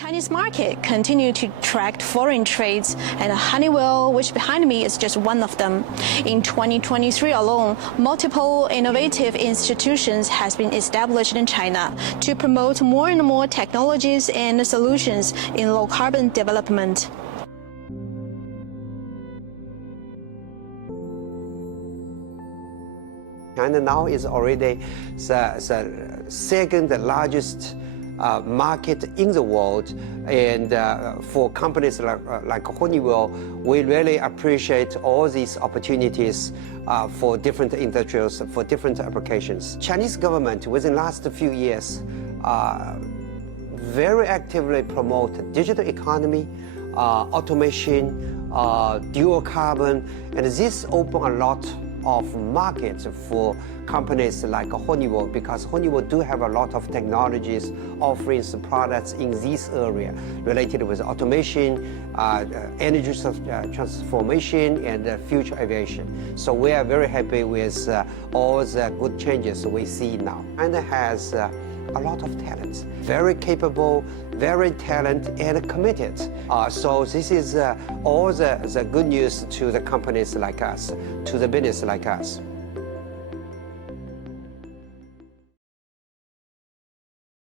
Chinese market continue to attract foreign trades, and Honeywell, which behind me is just one of them. In 2023 alone, multiple innovative institutions has been established in China to promote more and more technologies and solutions in low carbon development. China now is already the second largest market in the world, and for companies like Honeywell, we really appreciate all these opportunities for different industries, for different applications. Chinese government within the last few years very actively promote digital economy, automation, dual carbon, and this open a lot of markets for companies like Honeywell, because Honeywell do have a lot of technologies, offerings, products in this area related with automation, energy transformation, and future aviation. So we are very happy with all the good changes we see now. China has a lot of talents, very capable, very talented and committed. So this is all the good news to the companies like us, to the business like us.